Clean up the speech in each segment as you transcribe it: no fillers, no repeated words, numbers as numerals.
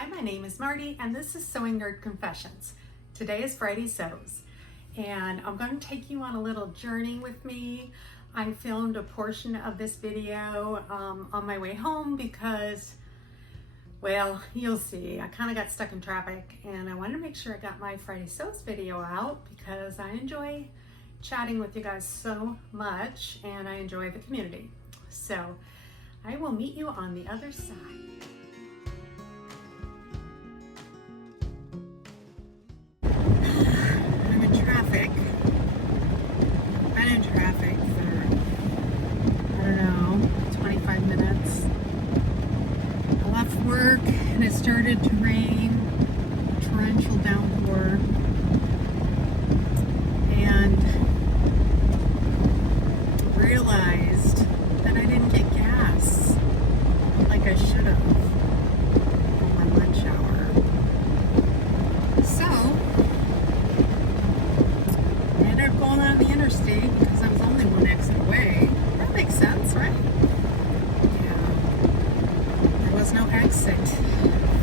Hi, my name is Marty, and this is Sewing Nerd Confessions. Today is Friday Sews, and I'm going to take you on a little journey with me. I filmed a portion of this video on my way home because, well, you'll see, I kind of got stuck in traffic, and I wanted to make sure I got my Friday Sews video out because I enjoy chatting with you guys so much, and I enjoy the community. So I will meet you on the other side. I'm in traffic. Been in traffic for, I don't know, 25 minutes. I left work and it started to rain, torrential downpour, and realized that I didn't get gas like I should have on my lunch hour. So I ended up going on the interstate because I was only one exit away. That makes sense, right? Yeah. There was no exit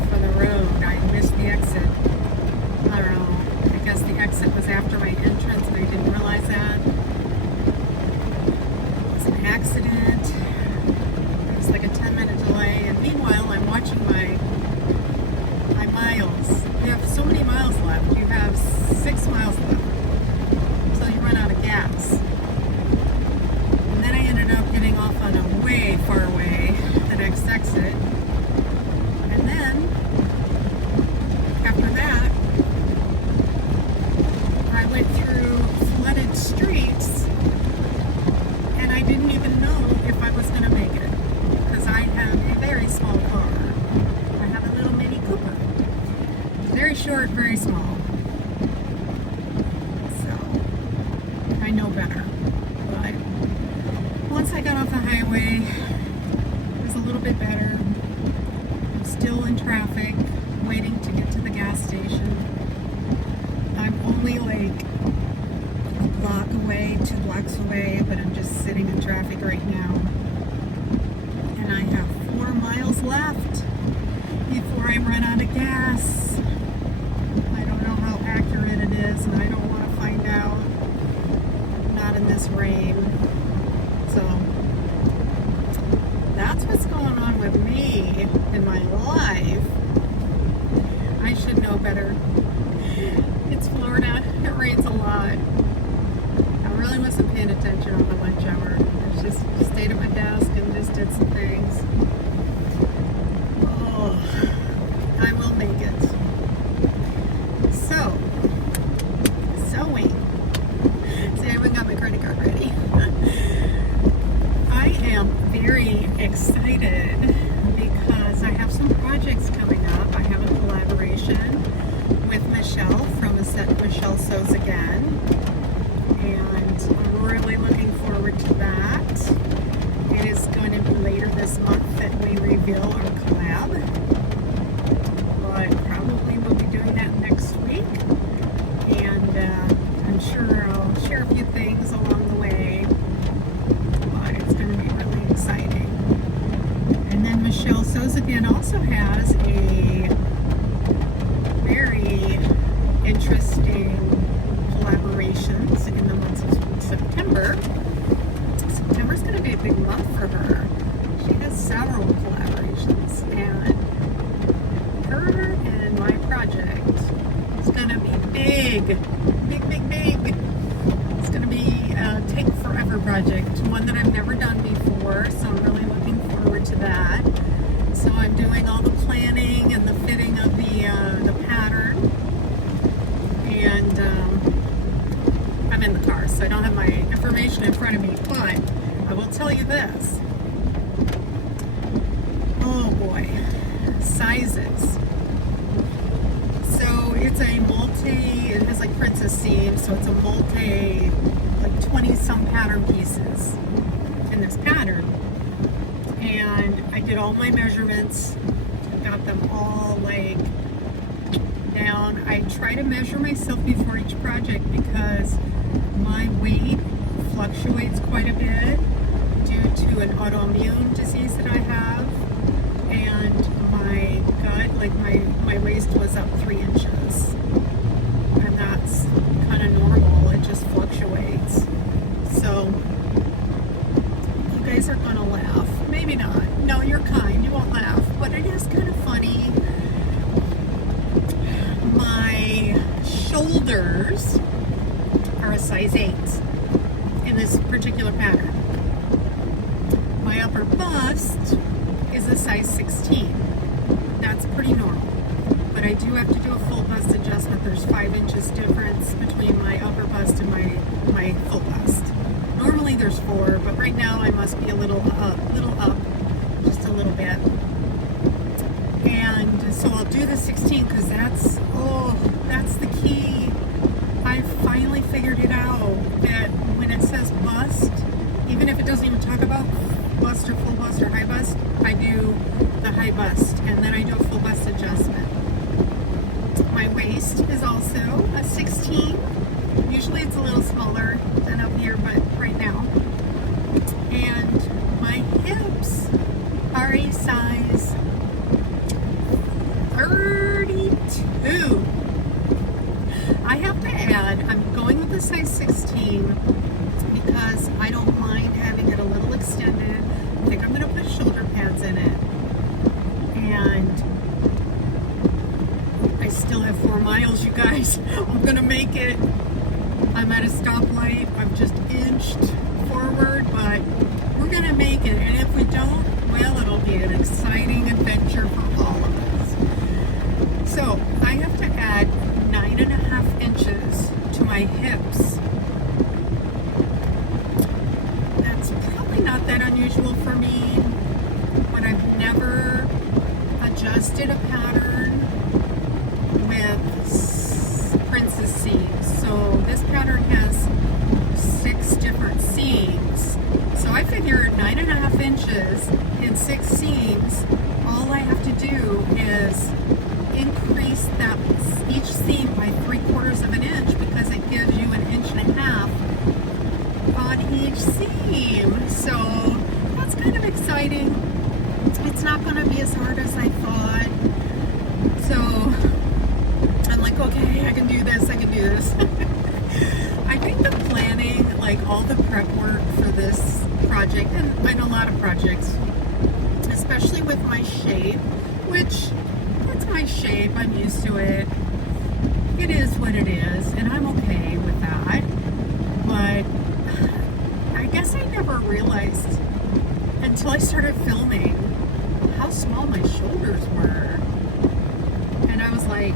for the road. I missed the exit. I don't know. I guess the exit was after my entrance and I didn't realize that. It was an accident. It was like a 10-minute delay. And meanwhile, I'm watching my miles. You have so many miles left. You have 6 miles left until you run out of gas. And then I ended up getting off on a way far away, the next exit. And then, after that, I went through flooded streets, and I didn't even know if I was going to make it, because I have a very small car. I have a little Mini Cooper. Very short, very small. So, I know better. But once I got off the highway, it was a little bit better. I'm still in traffic, waiting to get to the gas station. I'm only like a block away, 2 blocks away, but I'm just sitting in traffic right now. And I have 4 miles left before I run out of gas. I don't know how accurate it is, and I don't want to find out. Not in this rain. So that's what's going on with me in my life. I should know better. It's Florida. It rains a lot. I really wasn't paying attention on the lunch hour. I just stayed at my desk and just did some things. Oh, I will make it. So, sewing. See, I even got my credit card ready. I am very excited because I have some projects coming up. I have a collaboration with Michelle from the set Michelle Sews Again, and I'm really looking forward to that. It is going to be later this month that we reveal our collab, but probably we'll be doing that next week, and I'm sure I'll share a few things along the way, but it's going to be really exciting. And then Michelle Sews Again also has a very interesting collaborations in the month of September. September's going to be a big month for her. She has several collaborations, and her and my project is going to be big. Big. It's going to be a Take Forever project, one that I've never done before, so I'm really looking forward to that. So I'm doing all the planning and the fitting of the pattern, and I'm in the car, so I don't have my information in front of me, but I will tell you this. Oh boy, sizes. So it's a it has like princess seams, so it's a like 20 some pattern pieces in this pattern. And I did all my measurements, got them all like down. I try to measure myself before each project because my weight fluctuates quite a bit due to an autoimmune disease that I have, and my gut like my waist was up 3 inches. And that's kind of normal. It just fluctuates. So you guys are gonna laugh. Maybe not. No, you're kind. You won't laugh. But it is kind of funny. My shoulders are a size 8 in this particular pattern. My upper bust is a size 16. That's pretty normal. But I do have to do a full bust adjustment. There's 5 inches difference between my upper bust and my full bust. Normally there's 4, but right now I must be a little up, just a little bit. And so I'll do the 16 because that's the key. I finally figured it out that when it says bust, even if it doesn't even talk about bust or full bust or high bust, I do the high bust and then I do a full bust adjustment. My waist is also a 16. Usually it's a little smaller than up here, but right now. And my hips are a size 32. I have to add, I'm going with the size 16 because I don't mind having it a little extended. I think I'm going to put shoulder pads in it. And I still have 4 miles, you guys. I'm going to make it. I'm at a stoplight. I've just inched forward, but we're going to make it. And if we don't, well, it'll be an exciting adventure for all of us. So I have to add 9.5 inches to my hips. That's probably not that unusual for me, but I've never adjusted a pattern with princess seams. So this pattern has 6 different seams. So I figured 9.5 inches in 6 seams, all I have to do is increase that each seam by 3/4 of an inch because it gives you 1.5 inches on each seam. So that's kind of exciting. It's not going to be as hard as I thought. So I'm like, okay, I can do this. I think the planning, like all the prep work for this project and a lot of projects, especially with my shape, which it's my shape, I'm used to it. It is what it is, and I'm okay with that. But I guess I never realized until I started filming how small my shoulders were. And I was like,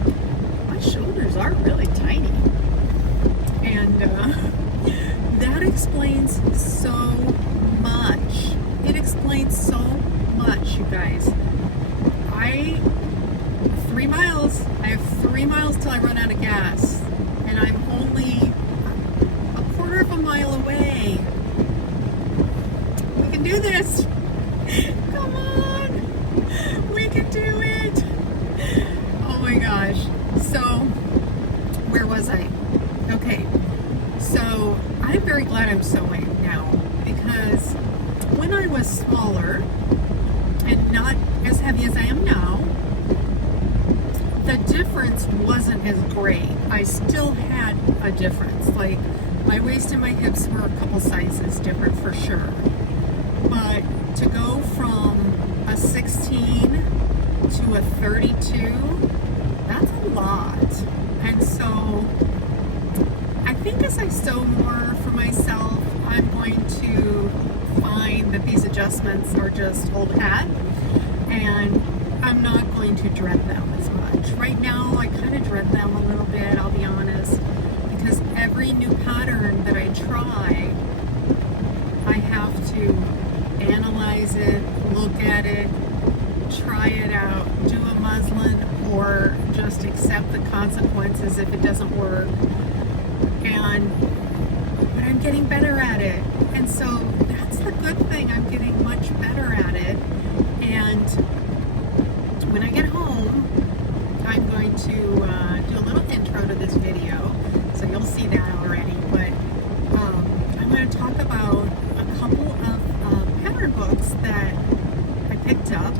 my shoulders are really tiny. And that explains so much. It explains so much, you guys. I have 3 miles till I run out of gas. And I'm only a 1/4 mile away. We can do this. Come on. We can do it. Oh my gosh. So, where was I? Okay. So, I'm very glad I'm sewing now because when I was smaller and not as heavy as I am now, the difference wasn't as great. I still had a difference. Like, my waist and my hips were a couple sizes different for sure. But to go from a 16 to a 32, that's a lot. And so I think as I sew more for myself, I'm going to find that these adjustments are just old hat, and I'm not going to dread them as much. Right now, I kind of dread them a little bit, I'll be honest, because every new pattern that I try, I have to analyze it, look at it, try it out, do a muslin, or just accept the consequences if it doesn't work. But I'm getting better at it. And so that's the good thing. I'm getting much better at it. And when I get home, I'm going to do a little intro to this video. So you'll see that already. But I'm going to talk about a couple of pattern books that I picked up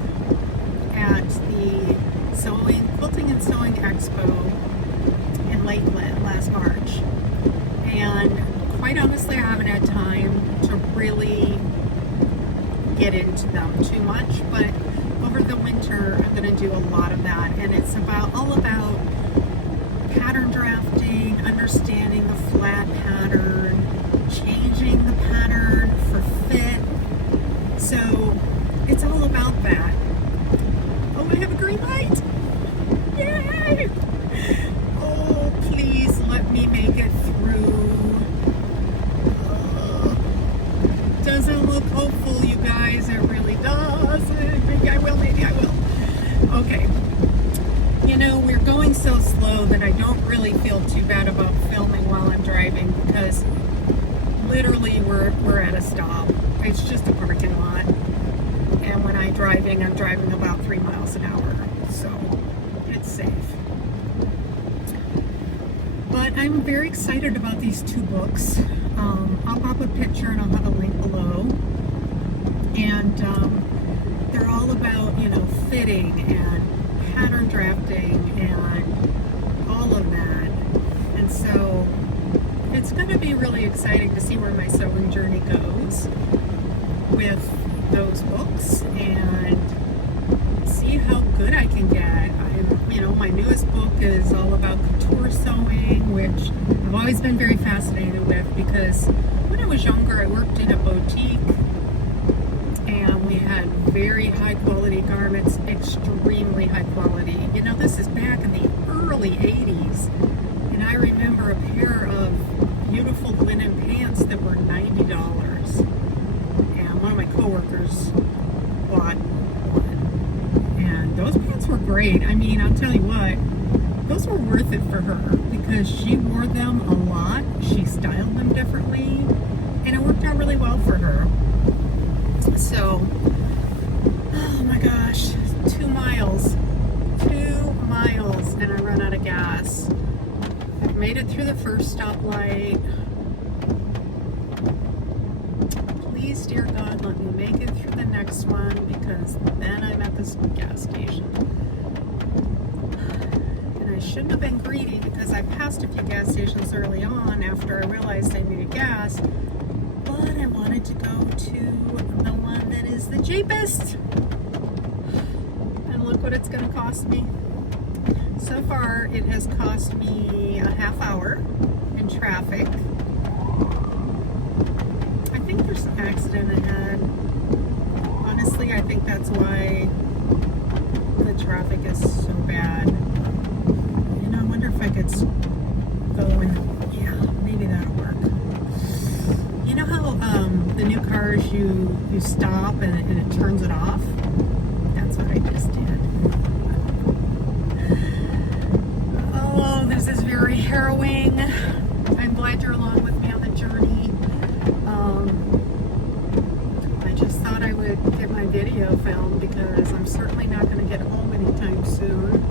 at the Quilting and Sewing Expo in Lakeland last March. And quite honestly, I haven't had time to really get into them too much, but over the winter I'm going to do a lot of that, and it's all about pattern drafting, understanding the flat pattern, changing the pattern for fit. So it's all about that. Oh, I have a green light. Yay! Oh, please let me make it through. Doesn't look hopeful, you guys. It really does. Maybe I will, maybe I will. Okay. You know, we're going so slow that I don't really feel too bad about filming while I'm driving, because literally we're at a stop. It's just a parking lot. And when I'm driving about 3 miles an hour. So it's safe. But I'm very excited about these 2 books. I'll pop a picture and I'll have a link below. And they're all about, you know, fitting and pattern drafting and all of that. And so it's going to be really exciting to see where my sewing journey goes with those books and see how good I can get. My newest book is all about couture sewing, which I've always been very fascinated with, because when I was younger I worked in a boutique and we had very high quality garments, extremely high quality. You know, this is back in the early 80s, and I remember a pair of beautiful linen pants that were $90, and one of my coworkers bought one, and those pants were great. I mean, I'll tell you what, those were worth it for her, because she wore them a lot, she styled them differently, and it worked out really well for her. So, oh my gosh, 2 miles, and I run out of gas. I've made it through the first stoplight. Please, dear God, let me make it through the next one, because then I'm at this gas station. And I shouldn't have been greedy, because I passed a few gas stations early on after I realized I needed gas. But I wanted to go to the one that is the cheapest. And look what it's going to cost me. So far, it has cost me a half hour in traffic. I think there's an accident ahead. Honestly, I think that's why the traffic is so bad. And I wonder if I could go and, yeah, maybe that'll work. You know how the new cars, you stop and it turns it off? That's what I just did. Oh, this is very harrowing. I'm glad you're along with me on the journey. I just thought I would get my video filmed, because I'm certainly not going to get home anytime soon.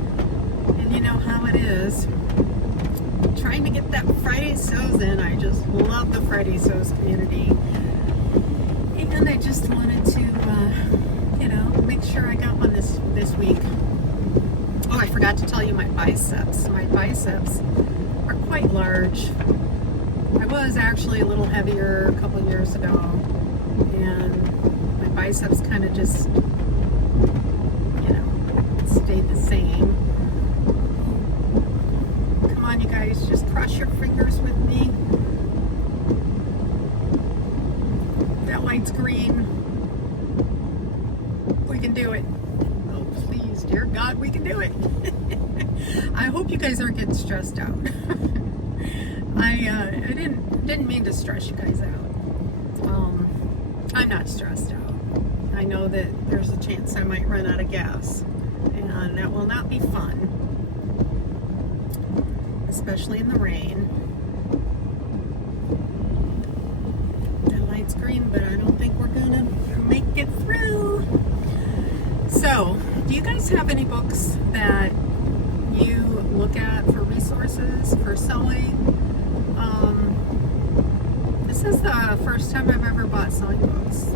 And you know how it is. Trying to get that Friday Sews in. I just love the Friday Sews community. And I just wanted to, make sure I got one this week. Oh, I forgot to tell you my biceps. My biceps are quite large. I was actually a little heavier a couple years ago, and my biceps kind of just, stayed the same. Come on, you guys, just cross your fingers with me. That light's green. We can do it. Oh, please, dear God, we can do it. I hope you guys aren't getting stressed out. I didn't mean to stress you guys out. I'm not stressed out. I know that there's a chance I might run out of gas, and that will not be fun, especially in the rain. That light's green, but I don't think we're gonna make it through. So, do you guys have any books that you look at for resources for sewing? This is the first time I've ever bought sewing books.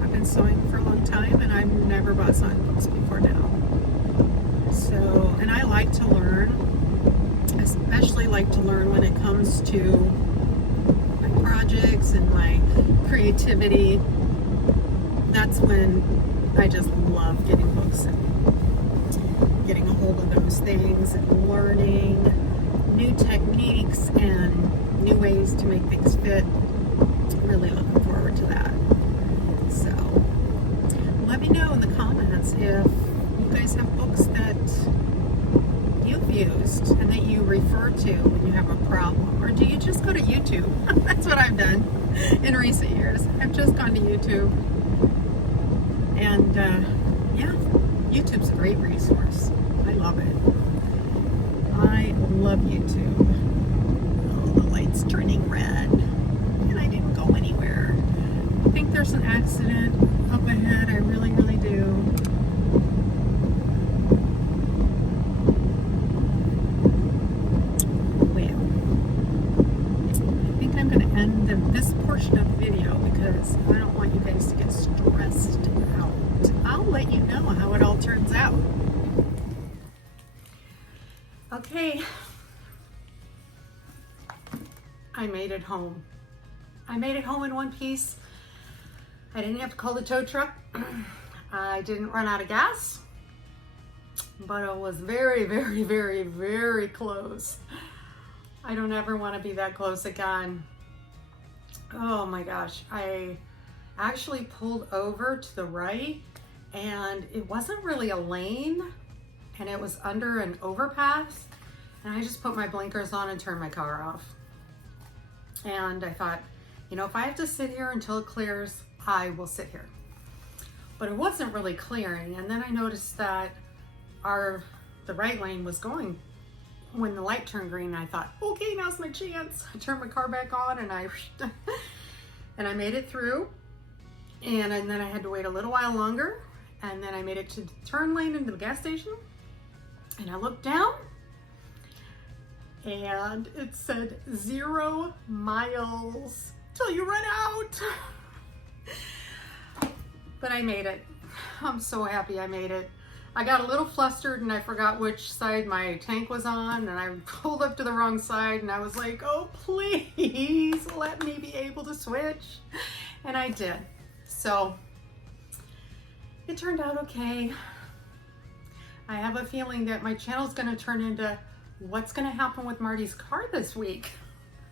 I've been sewing for a long time, and I've never bought sewing books before now. So, and I like to learn, especially like to learn when it comes to my projects and my creativity. That's when I just love getting books and getting a hold of those things and learning new techniques and new ways to make things fit. Really looking forward to that. So let me know in the comments if you guys have books that you've used and that you refer to when you have a problem, or do you just go to YouTube? That's what I've done in recent years. I've just gone to YouTube, and yeah, YouTube's a great resource. I love it. I love YouTube. Oh, the light's turning red and I didn't go anywhere. I think there's an accident up ahead. I really, really do. Well, I think I'm going to end this portion of the video because I don't want you guys to get stressed out. I'll let you know how it all turns out. Okay, I made it home. I made it home in one piece. I didn't have to call the tow truck. I didn't run out of gas, but it was very, very, very, very close. I don't ever want to be that close again. Oh my gosh, I actually pulled over to the right and it wasn't really a lane and it was under an overpass, and I just put my blinkers on and turned my car off. And I thought, you know, if I have to sit here until it clears, I will sit here. But it wasn't really clearing, and then I noticed that the right lane was going when the light turned green. I thought, okay, now's my chance. I turned my car back on and I made it through, and then I had to wait a little while longer, and then I made it to the turn lane into the gas station. And I looked down and it said 0 miles till you run out. But I made it. I'm so happy I made it. I got a little flustered and I forgot which side my tank was on, and I pulled up to the wrong side and I was like, oh, please let me be able to switch. And I did. So it turned out okay. I have a feeling that my channel is going to turn into what's going to happen with Marty's car this week.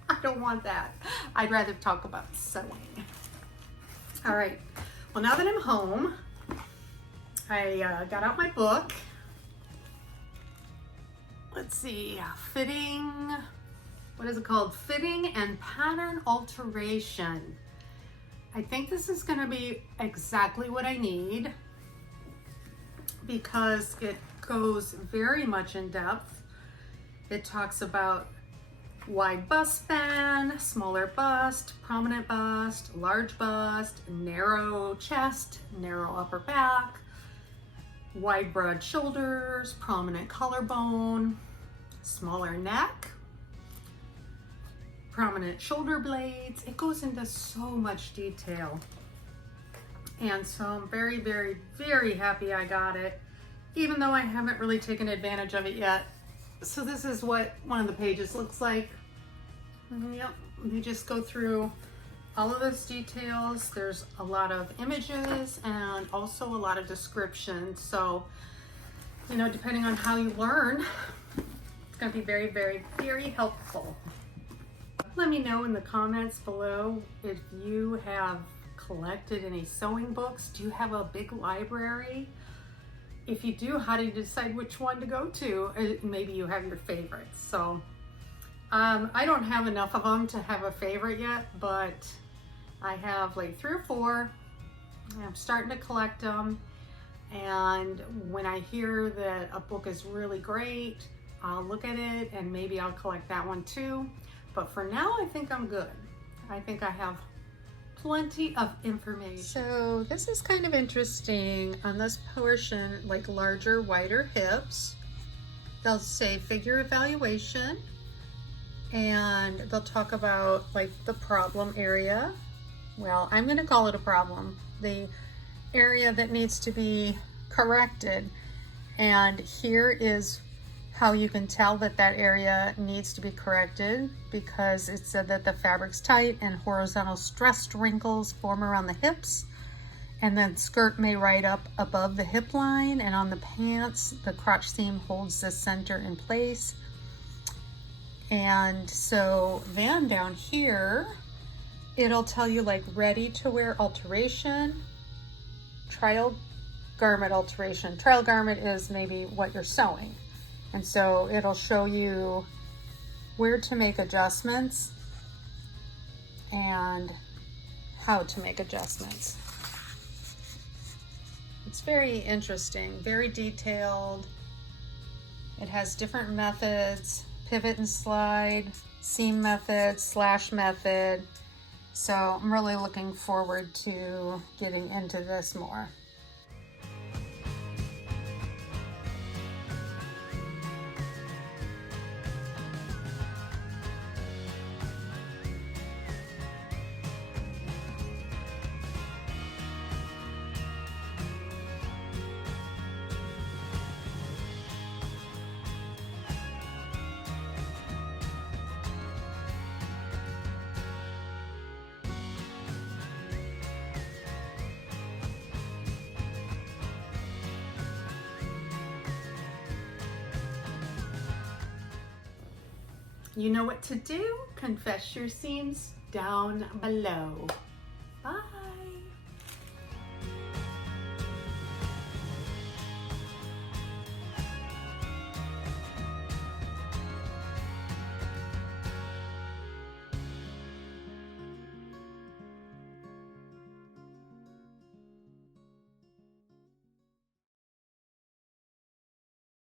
I don't want that. I'd rather talk about sewing. All right. Well, now that I'm home, I got out my book. Let's see. Fitting. What is it called? Fitting and Pattern Alteration. I think this is going to be exactly what I need, because it goes very much in depth. It talks about wide bust span, smaller bust, prominent bust, large bust, narrow chest, narrow upper back, wide broad shoulders, prominent collarbone, smaller neck, prominent shoulder blades. It goes into so much detail. And so I'm very, very, very happy I got it, even though I haven't really taken advantage of it yet. So this is what one of the pages looks like. Yep, you just go through all of those details. There's a lot of images and also a lot of description. So, you know, depending on how you learn, it's going to be very, very, very helpful. Let me know in the comments below if you have collected any sewing books. Do you have a big library? If you do, how do you decide which one to go to? Maybe you have your favorites. So I don't have enough of them to have a favorite yet, but I have like 3 or 4. I'm starting to collect them, and when I hear that a book is really great, I'll look at it and maybe I'll collect that one too. But for now, I think I'm good. I think I have plenty of information. So this is kind of interesting. On this portion, like larger, wider hips, they'll say figure evaluation, and they'll talk about like the problem area. Well, I'm going to call it a problem. The area that needs to be corrected. And here is how you can tell that that area needs to be corrected, because it said that the fabric's tight and horizontal stressed wrinkles form around the hips, and then skirt may ride up above the hip line, and on the pants the crotch seam holds the center in place. And so then down here it'll tell you like ready to wear alteration, trial garment alteration. Trial garment is maybe what you're sewing. And so it'll show you where to make adjustments and how to make adjustments. It's very interesting, very detailed. It has different methods, pivot and slide, seam method, slash method. So I'm really looking forward to getting into this more. You know what to do. Confess your seams down below. Bye.